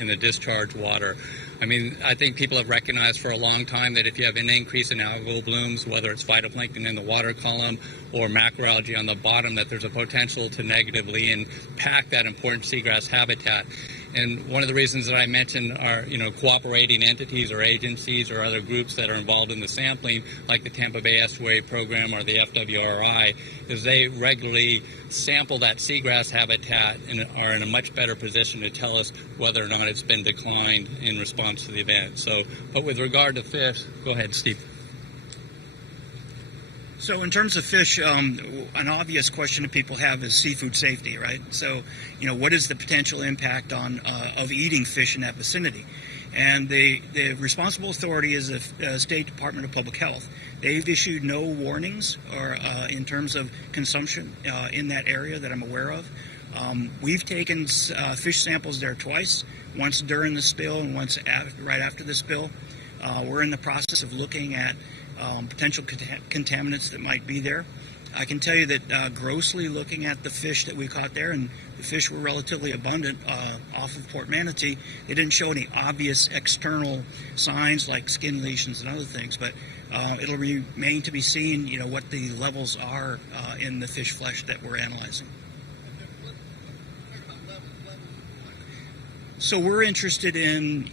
in the discharge water. I mean, I think people have recognized for a long time that if you have an increase in algal blooms, whether it's phytoplankton in the water column or macroalgae on the bottom, that there's a potential to negatively impact that important seagrass habitat. And one of the reasons that I mentioned are, cooperating entities or agencies or other groups that are involved in the sampling, like the Tampa Bay Estuary Program or the FWRI, is they regularly sample that seagrass habitat and are in a much better position to tell us whether or not it's been declined in response to the event. So, but with regard to fish, go ahead, Steve. So in terms of fish, an obvious question that people have is seafood safety, right? So, what is the potential impact of eating fish in that vicinity? And the responsible authority is the State Department of Public Health. They've issued no warnings or in terms of consumption in that area that I'm aware of. We've taken fish samples there twice, once during the spill and once right after the spill. We're in the process of looking at potential contaminants that might be there. I can tell you that grossly looking at the fish that we caught there, and the fish were relatively abundant off of Port Manatee, they didn't show any obvious external signs like skin lesions and other things, but it'll remain to be seen, what the levels are in the fish flesh that we're analyzing. So we're interested in,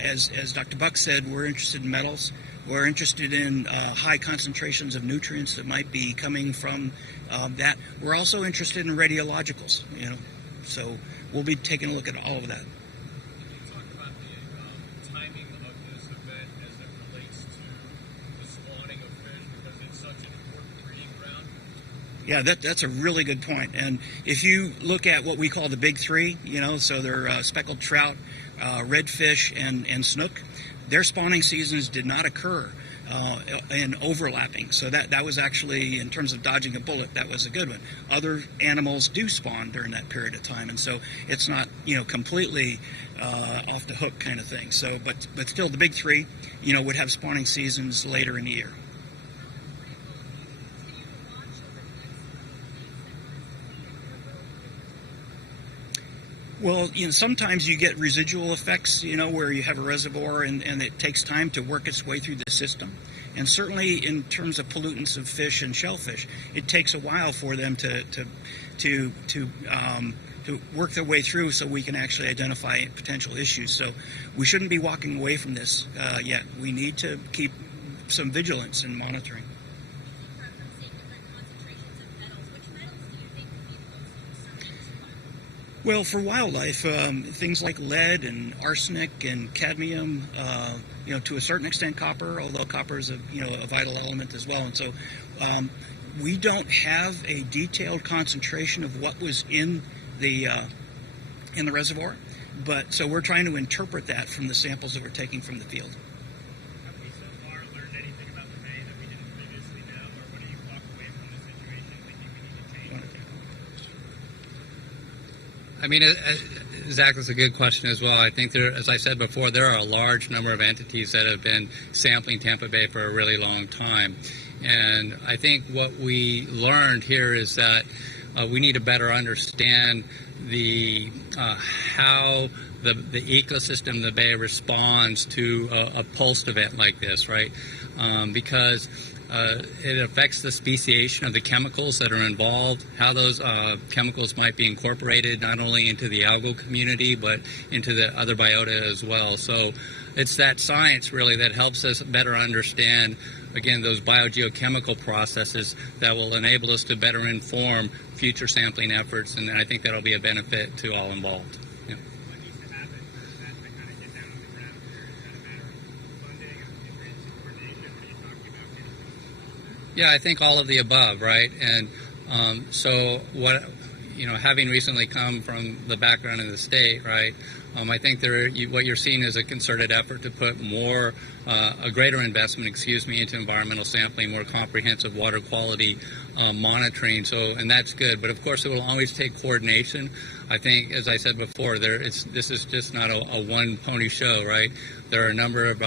as Dr. Buck said, we're interested in metals. We're interested in high concentrations of nutrients that might be coming from that. We're also interested in radiologicals, so we'll be taking a look at all of that. Can you talk about the timing of this event as it relates to the spawning of fish, because it's such an important breeding ground? Yeah, that's a really good point. And if you look at what we call the big three, so they're speckled trout, redfish, and snook, their spawning seasons did not occur in overlapping. So that was actually, in terms of dodging a bullet, that was a good one. Other animals do spawn during that period of time, and so it's not, completely off the hook kind of thing. So, but still, the big three, would have spawning seasons later in the year. Well, sometimes you get residual effects, where you have a reservoir and it takes time to work its way through the system. And certainly in terms of pollutants of fish and shellfish, it takes a while for them to work their way through so we can actually identify potential issues. So we shouldn't be walking away from this yet. We need to keep some vigilance in monitoring. Well, for wildlife, things like lead and arsenic and cadmium, to a certain extent copper, although copper is a vital element as well. And so we don't have a detailed concentration of what was in the reservoir, but so we're trying to interpret that from the samples that we're taking from the field. Have we so far learned anything about the bay that we didn't previously know, or what do you walk away from the situation thinking we need to change? I mean, Zach, that's a good question as well. I think there, as I said before, there are a large number of entities that have been sampling Tampa Bay for a really long time. And I think what we learned here is that we need to better understand the how the ecosystem of the bay responds to a pulsed event like this, right? Because it affects the speciation of the chemicals that are involved, how those chemicals might be incorporated not only into the algal community but into the other biota as well. So it's that science really that helps us better understand, again, those biogeochemical processes that will enable us to better inform future sampling efforts, and I think that'll be a benefit to all involved. Yeah. What needs to happen for that to kind of get down on the ground here? Is that a matter of funding and nutrients and coordination? What are you talking about? Yeah, I think all of the above, right? And so what, having recently come from the background in the state, right, I think what you're seeing is a concerted effort to put a greater investment, into environmental sampling, more comprehensive water quality monitoring. So, and that's good. But of course, it will always take coordination. I think, as I said before, this is just not a one pony show, right? There are a number of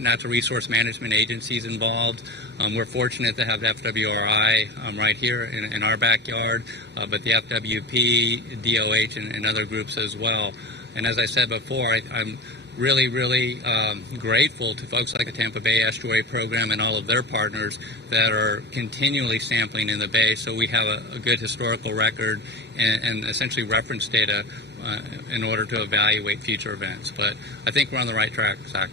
natural resource management agencies involved. We're fortunate to have the FWRI right here in our backyard, but the FWP, DOH, and other groups as well. And as I said before, I'm really, really grateful to folks like the Tampa Bay Estuary Program and all of their partners that are continually sampling in the Bay, so we have a good historical record and essentially reference data in order to evaluate future events. But I think we're on the right track, Zach.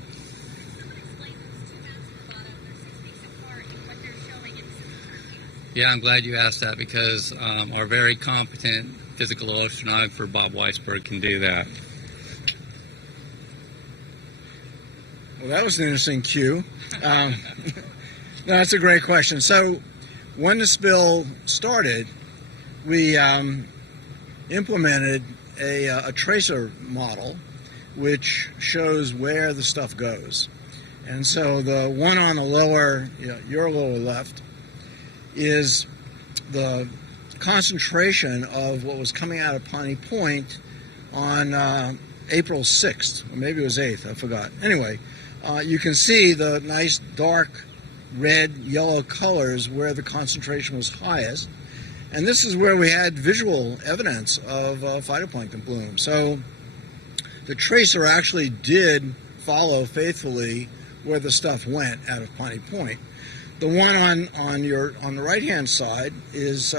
Yeah, I'm glad you asked that because our very competent physical oceanographer, Bob Weisberg, can do that. Well, that was an interesting cue. No, that's a great question. So when the spill started, we implemented a tracer model which shows where the stuff goes. And so the one on the lower, your lower left, is the concentration of what was coming out of Piney Point on April 6th, or maybe it was 8th, I forgot. Anyway, you can see the nice dark red, yellow colors where the concentration was highest. And this is where we had visual evidence of phytoplankton bloom. So the tracer actually did follow faithfully where the stuff went out of Piney Point. The one on the right-hand side is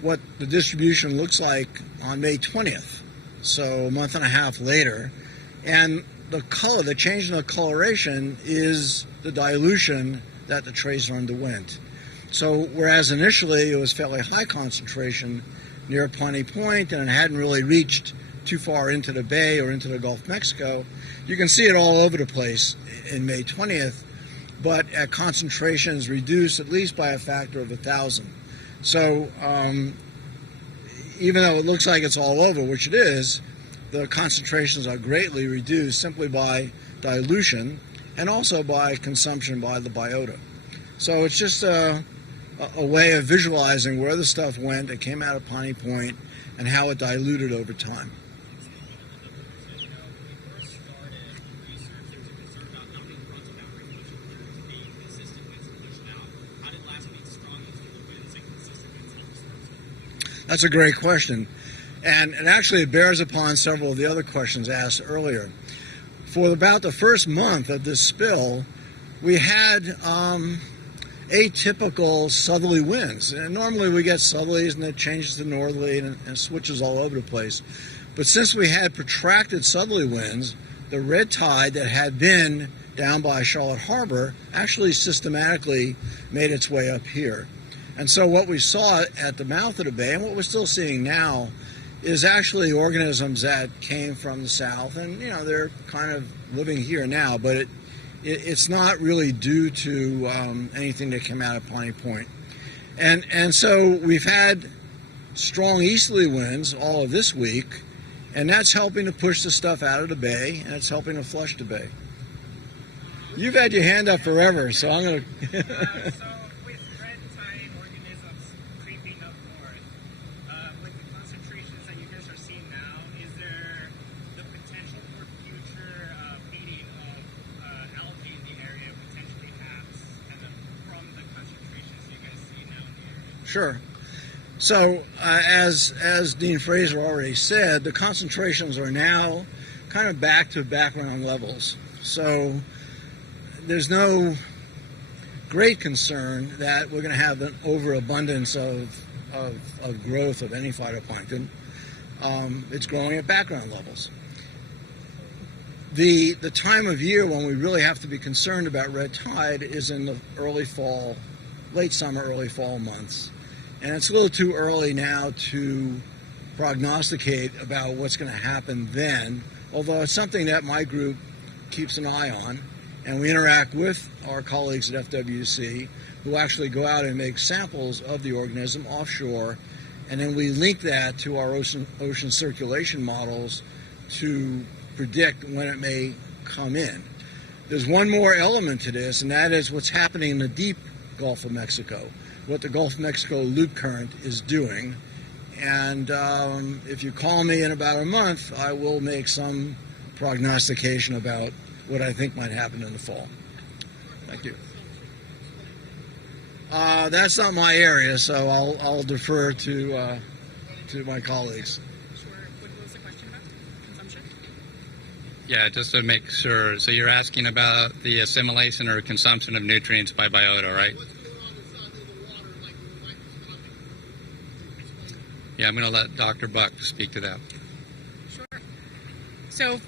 what the distribution looks like on May 20th, so a month and a half later. And the color, the change in the coloration is the dilution that the tracer underwent. So whereas initially it was fairly high concentration near Piney Point and it hadn't really reached too far into the Bay or into the Gulf of Mexico, you can see it all over the place in May 20th, but at concentrations reduced at least by a factor of 1,000. So even though it looks like it's all over, which it is, the concentrations are greatly reduced simply by dilution and also by consumption by the biota. So it's just a way of visualizing where the stuff went, it came out of Piney Point, and how it diluted over time. That's a great question. And actually it bears upon several of the other questions asked earlier. For about the first month of this spill, we had atypical southerly winds. And normally we get southerlies and it changes to northerly and switches all over the place. But since we had protracted southerly winds, the red tide that had been down by Charlotte Harbor actually systematically made its way up here. And so what we saw at the mouth of the bay, and what we're still seeing now, is actually organisms that came from the south, and they're kind of living here now, but it's not really due to anything that came out of Piney Point. And so we've had strong easterly winds all of this week, and that's helping to push the stuff out of the bay, and it's helping to flush the bay. You've had your hand up forever, so I'm going to... Sure. So as Dean Fraser already said, the concentrations are now kind of back to background levels. So there's no great concern that we're going to have an overabundance of growth of any phytoplankton. It's growing at background levels. The time of year when we really have to be concerned about red tide is in the early fall, late summer, early fall months. And it's a little too early now to prognosticate about what's going to happen then, although it's something that my group keeps an eye on. And we interact with our colleagues at FWC who actually go out and make samples of the organism offshore, and then we link that to our ocean circulation models to predict when it may come in. There's one more element to this, and that is what's happening in the deep Gulf of Mexico, what the Gulf of Mexico loop current is doing. And if you call me in about a month, I will make some prognostication about what I think might happen in the fall. Thank you. That's not my area, so I'll defer to my colleagues. Sure. What was the question Yeah, just to make sure. So you're asking about the assimilation or consumption of nutrients by biota, right? What's going on inside of the water, like with microscopic? Yeah, I'm going to let Dr. Buck speak to that. Sure. So,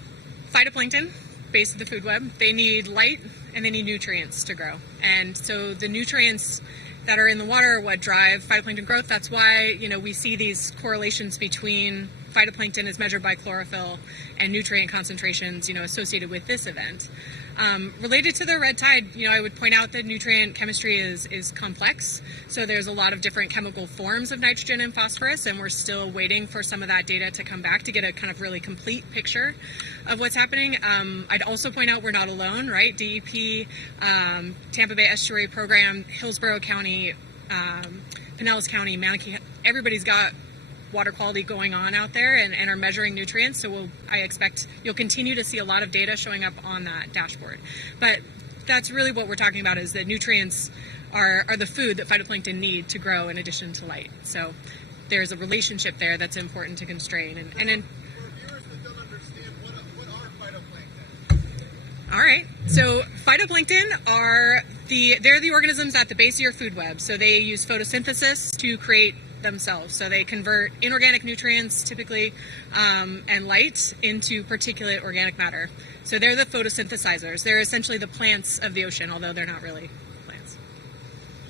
phytoplankton, base of the food web, they need light and they need nutrients to grow. And so the nutrients that are in the water are what drive phytoplankton growth. That's why, we see these correlations between phytoplankton as measured by chlorophyll and nutrient concentrations, associated with this event. Related to the red tide, I would point out that nutrient chemistry is complex. So there's a lot of different chemical forms of nitrogen and phosphorus, and we're still waiting for some of that data to come back to get a kind of really complete picture of what's happening. I'd also point out we're not alone, right? DEP, Tampa Bay Estuary Program, Hillsborough County, Pinellas County, Manatee, everybody's got water quality going on out there and are measuring nutrients. So I expect you'll continue to see a lot of data showing up on that dashboard. But that's really what we're talking about, is that nutrients are the food that phytoplankton need to grow in addition to light. So there's a relationship there that's important to constrain. And then, For viewers that don't understand, what are phytoplankton? all right, so phytoplankton they're the organisms at the base of your food web. So they use photosynthesis to create themselves. So they convert inorganic nutrients, typically, and light into particulate organic matter. So they're the photosynthesizers. They're essentially the plants of the ocean, although they're not really plants.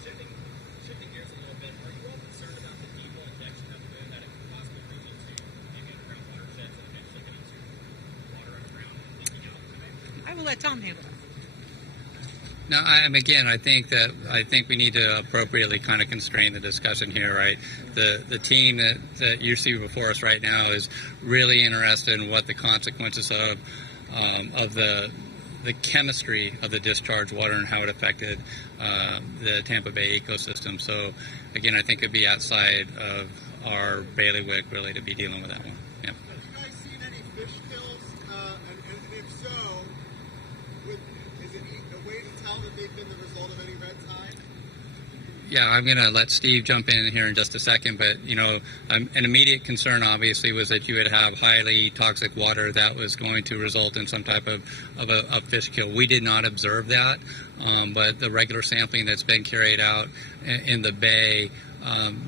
Shifting gears a little bit, are you all concerned about the diesel injection of food that it could possibly bring into maybe underground watersheds and eventually getting to water underground and leaking out? I will let Tom handle that. No, I think we need to appropriately kind of constrain the discussion here, right? The team that you see before us right now is really interested in what the consequences of the chemistry of the discharge water and how it affected the Tampa Bay ecosystem. So, again, I think it'd be outside of our bailiwick really to be dealing with that one. Yeah. Have you guys seen any fish kills? And if so, is it a way to tell that they've been the result of any red tide? Yeah, I'm going to let Steve jump in here in just a second, but, an immediate concern, obviously, was that you would have highly toxic water that was going to result in some type of a fish kill. We did not observe that, but the regular sampling that's been carried out in the bay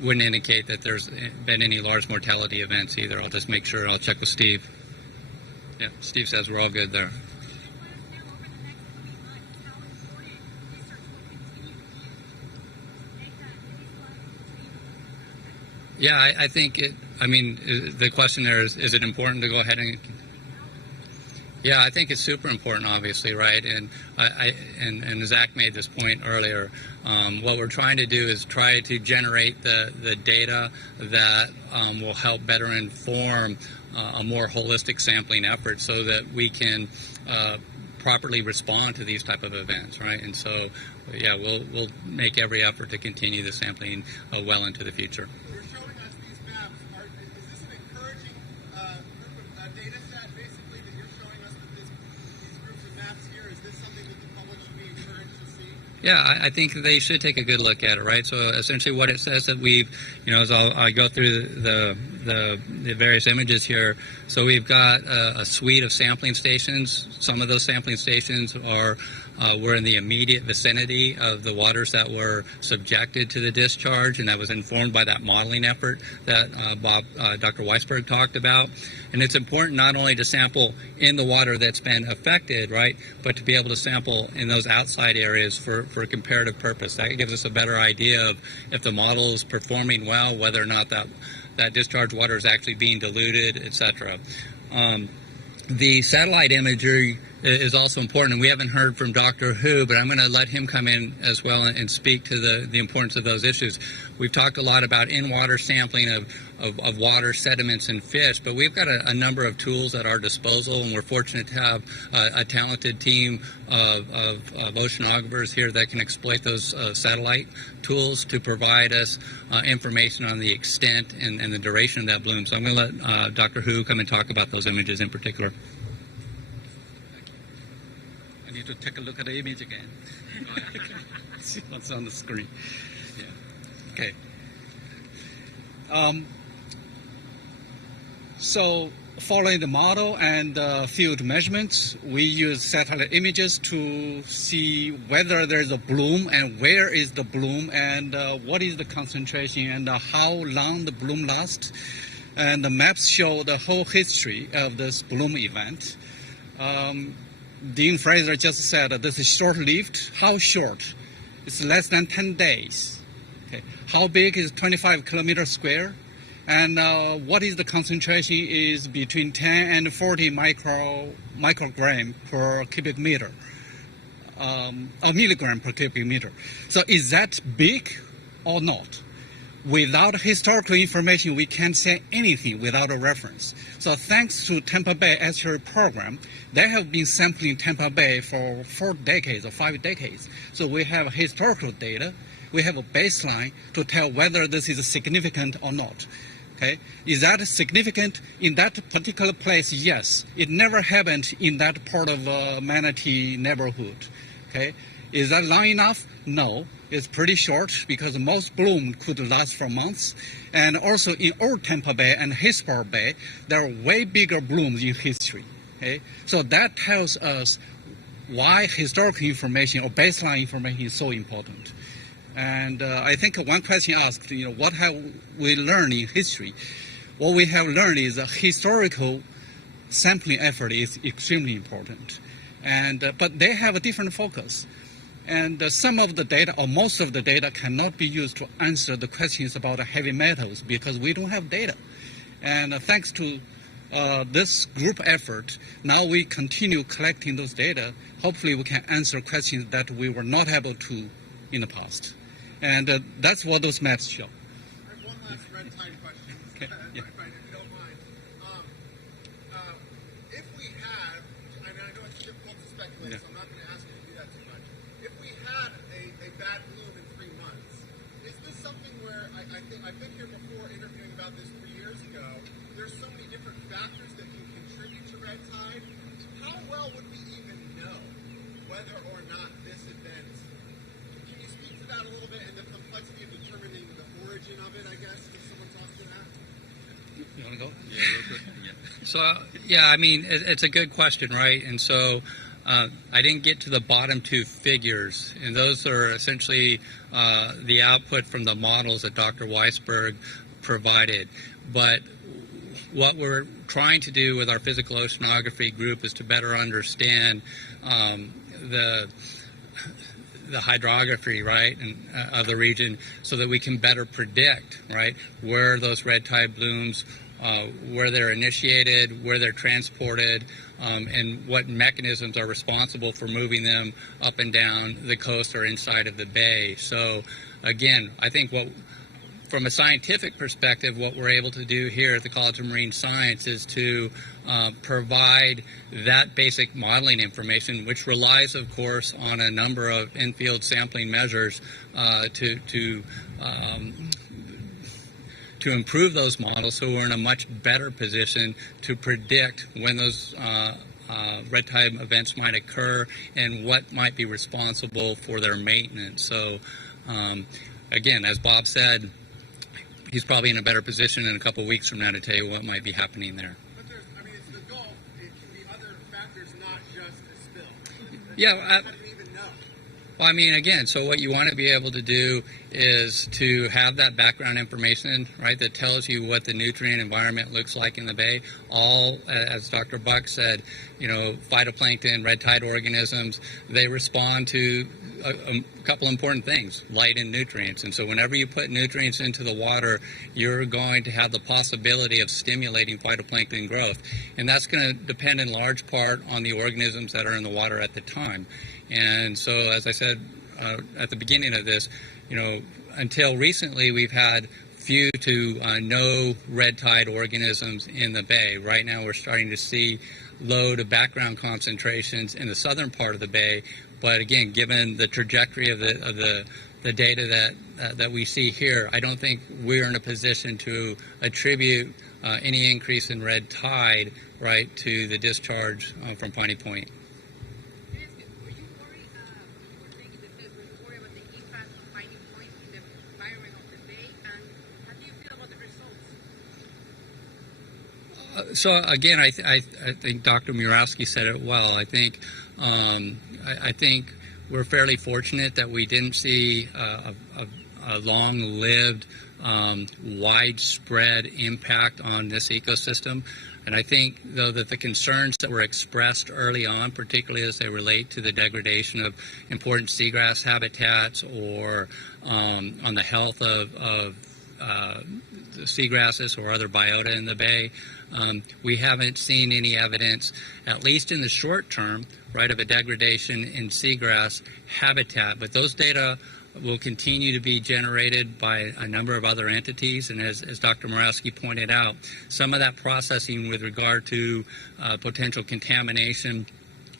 wouldn't indicate that there's been any large mortality events either. I'll just make sure. I'll check with Steve. Yeah, Steve says we're all good there. Yeah, I think the question there is it important to go ahead and... Yeah, I think it's super important, obviously, right? And and Zach made this point earlier. What we're trying to do is try to generate the data that will help better inform a more holistic sampling effort so that we can properly respond to these type of events, right? And so, yeah, we'll make every effort to continue the sampling well into the future. You're showing us these maps. Is this an encouraging data set, basically, that you're showing us with these groups of maps here? Is this something that the public should be encouraged to see? Yeah, I think they should take a good look at it, right? So essentially what it says that we've, as I go through the various images here, so we've got a suite of sampling stations. Some of those sampling stations were in the immediate vicinity of the waters that were subjected to the discharge, and that was informed by that modeling effort that Dr. Weisberg talked about. And it's important not only to sample in the water that's been affected, right, but to be able to sample in those outside areas for a comparative purpose. That gives us a better idea of if the model is performing well, whether or not that discharge water is actually being diluted, etc. The satellite imagery is also important, and we haven't heard from Dr. Hu, but I'm going to let him come in as well and speak to the importance of those issues. We've talked a lot about in-water sampling of water, sediments, and fish, but we've got a number of tools at our disposal, and we're fortunate to have a talented team of oceanographers here that can exploit those satellite tools to provide us information on the extent and the duration of that bloom. So I'm going to let Dr. Hu come and talk about those images in particular. I need to take a look at the image again. See what's on the screen. Yeah. Okay. So following the model and field measurements, we use satellite images to see whether there's a bloom and where is the bloom and what is the concentration and how long the bloom lasts. And the maps show the whole history of this bloom event. Dean Fraser just said that this is short-lived. How short? It's less than 10 days. Okay. How big is 25 kilometers square? And what is the concentration is between 10 and 40 microgram per cubic meter, a milligram per cubic meter. So is that big or not? Without historical information, we can't say anything without a reference. So thanks to Tampa Bay Estuary Program, they have been sampling Tampa Bay for 4 decades or 5 decades. So we have historical data. We have a baseline to tell whether this is significant or not. Okay. Is that significant in that particular place? Yes. It never happened in that part of Manatee neighborhood. Okay. Is that long enough? No. It's pretty short because most bloom could last for months. And also in Old Tampa Bay and Hillsborough Bay, there are way bigger blooms in history. Okay? So that tells us why historical information or baseline information is so important. And I think one question asked, what have we learned in history? What we have learned is a historical sampling effort is extremely important. And but they have a different focus. And some of the data, or most of the data, cannot be used to answer the questions about heavy metals because we don't have data. And thanks to this group effort, now we continue collecting those data. Hopefully we can answer questions that we were not able to in the past. And that's what those maps show. I have one last red tide question, Okay. Yeah. if you don't mind. If we had, and I know it's difficult to speculate, Yeah. so I'm not going to ask you to do that too much. If we had a bad bloom in 3 months, is this something where I think I've been here before interviewing about this 3 years ago? There's so many different factors that can contribute to red tide. How well would we even know whether or not this event? Can you speak to that a little bit and the complexity of determining the origin of it, I guess, if someone talks to that? You want to go? Yeah, real quick. Yeah. So, yeah, I mean, it's a good question, right? And so I didn't get to the bottom 2 figures, and those are essentially the output from the models that Dr. Weisberg provided. But what we're trying to do with our physical oceanography group is to better understand the hydrography, right, and, of the region, so that we can better predict, right, where those red tide blooms, where they're initiated, where they're transported, and what mechanisms are responsible for moving them up and down the coast or inside of the bay. So, again, I think from a scientific perspective, what we're able to do here at the College of Marine Science is to provide that basic modeling information, which relies, of course, on a number of in-field sampling measures to improve those models, so we're in a much better position to predict when those red tide events might occur and what might be responsible for their maintenance. So, again, as Bob said, he's probably in a better position in a couple of weeks from now to tell you what might be happening there. But it's the Gulf. It can be other factors, not just a spill. Yeah. How do we even know? Well, I mean, again, so what you want to be able to do is to have that background information, right, that tells you what the nutrient environment looks like in the bay. All, as Dr. Buck said, phytoplankton, red tide organisms, they respond to a couple important things, light and nutrients. And so whenever you put nutrients into the water, you're going to have the possibility of stimulating phytoplankton growth. And that's going to depend in large part on the organisms that are in the water at the time. And so, as I said at the beginning of this, until recently we've had few to no red tide organisms in the bay. Right now we're starting to see low to background concentrations in the southern part of the bay. But again, given the trajectory of the data that we see here, I don't think we're in a position to attribute any increase in red tide, right, to the discharge from Piney Point. Were you worried when you were taking the test? Were you worried about the impact of Piney Point in the environment of the bay? And how do you feel about the results? So again, I think Dr. Murawski said it well. I think we're fairly fortunate that we didn't see a long-lived, widespread impact on this ecosystem. And I think, though, that the concerns that were expressed early on, particularly as they relate to the degradation of important seagrass habitats or on the health of the seagrasses or other biota in the bay, we haven't seen any evidence, at least in the short term, right, of a degradation in seagrass habitat. But those data will continue to be generated by a number of other entities, and as Dr. Murawski pointed out, some of that processing with regard to potential contamination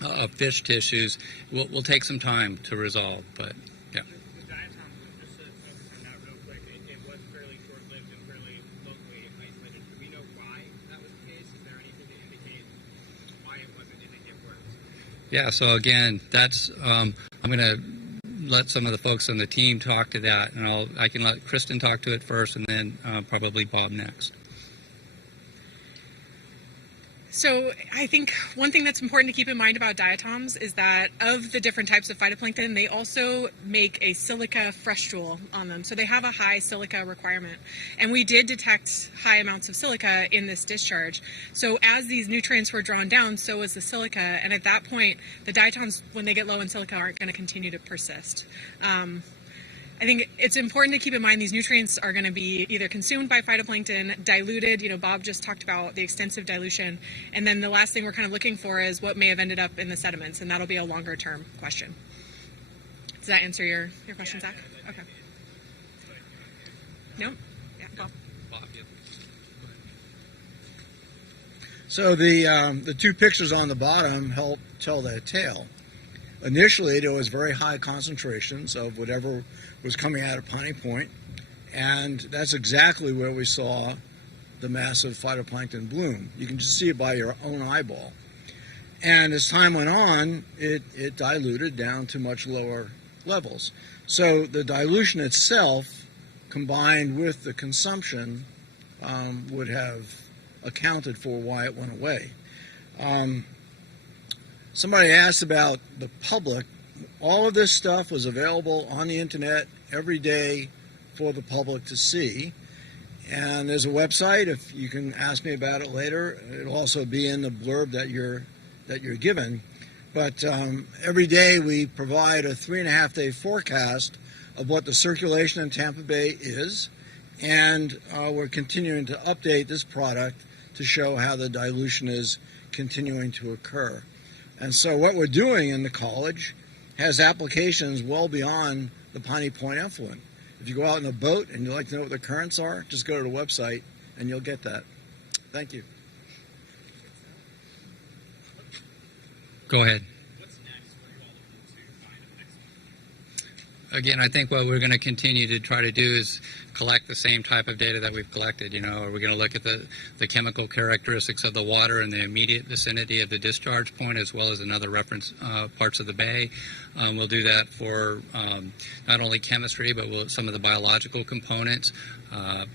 of fish tissues will take some time to resolve, but yeah. The diatom, just to focus on that real quick, it was fairly short-lived and fairly locally isolated. Do we know why that was the case? Is there anything to indicate why it wasn't going to get worse? Yeah, so again, that's I'm going to let some of the folks on the team talk to that, and I can let Kristen talk to it first, and then probably Bob next. So I think one thing that's important to keep in mind about diatoms is that of the different types of phytoplankton, they also make a silica frustule on them. So they have a high silica requirement. And we did detect high amounts of silica in this discharge. So as these nutrients were drawn down, so was the silica. And at that point, the diatoms, when they get low in silica, aren't going to continue to persist. I think it's important to keep in mind these nutrients are going to be either consumed by phytoplankton, diluted. You know, Bob just talked about the extensive dilution. And then the last thing we're kind of looking for is what may have ended up in the sediments, and that'll be a longer term question. Does that answer your question, Zach? Okay. No? Yeah, Bob. So the two pictures on the bottom help tell that tale. Initially, there was very high concentrations of whatever was coming out of Piney Point, and that's exactly where we saw the massive phytoplankton bloom. You can just see it by your own eyeball. And as time went on, it diluted down to much lower levels. So the dilution itself, combined with the consumption, would have accounted for why it went away. Somebody asked about the public. All of this stuff was available on the internet every day for the public to see. And there's a website. If you can ask me about it later, it'll also be in the blurb that you're given. But every day we provide a 3.5-day forecast of what the circulation in Tampa Bay is, and we're continuing to update this product to show how the dilution is continuing to occur. And so what we're doing in the college has applications well beyond the Piney Point effluent. If you go out in a boat and you'd like to know what the currents are, just go to the website and you'll get that. Thank you. Go ahead. What's next? Where are you all looking to find the next one? Again, I think what we're going to continue to try to do is collect the same type of data that we've collected. You know, we're going to look at the chemical characteristics of the water in the immediate vicinity of the discharge point, as well as in other reference parts of the bay. We'll do that for not only chemistry, but some of the biological components,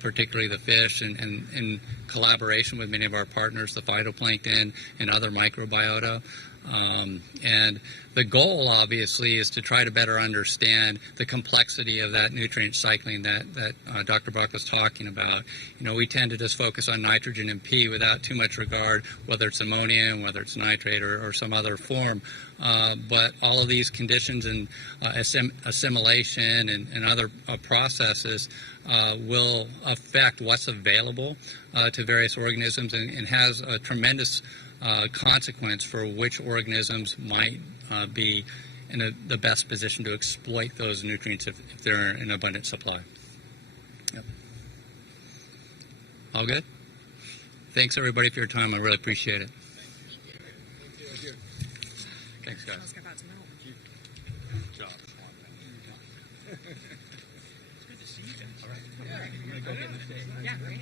particularly the fish, and in collaboration with many of our partners, the phytoplankton and other microbiota. And the goal, obviously, is to try to better understand the complexity of that nutrient cycling that Dr. Buck was talking about. You know, we tend to just focus on nitrogen and P without too much regard, whether it's ammonia, whether it's nitrate, or some other form. But all of these conditions and assimilation and other processes will affect what's available to various organisms, and has a tremendous consequence for which organisms might be in the best position to exploit those nutrients if they're in abundant supply. Yep. All good? Thanks, everybody, for your time. I really appreciate it. Thanks, guys. It's good to see you guys. All right. Yeah, great.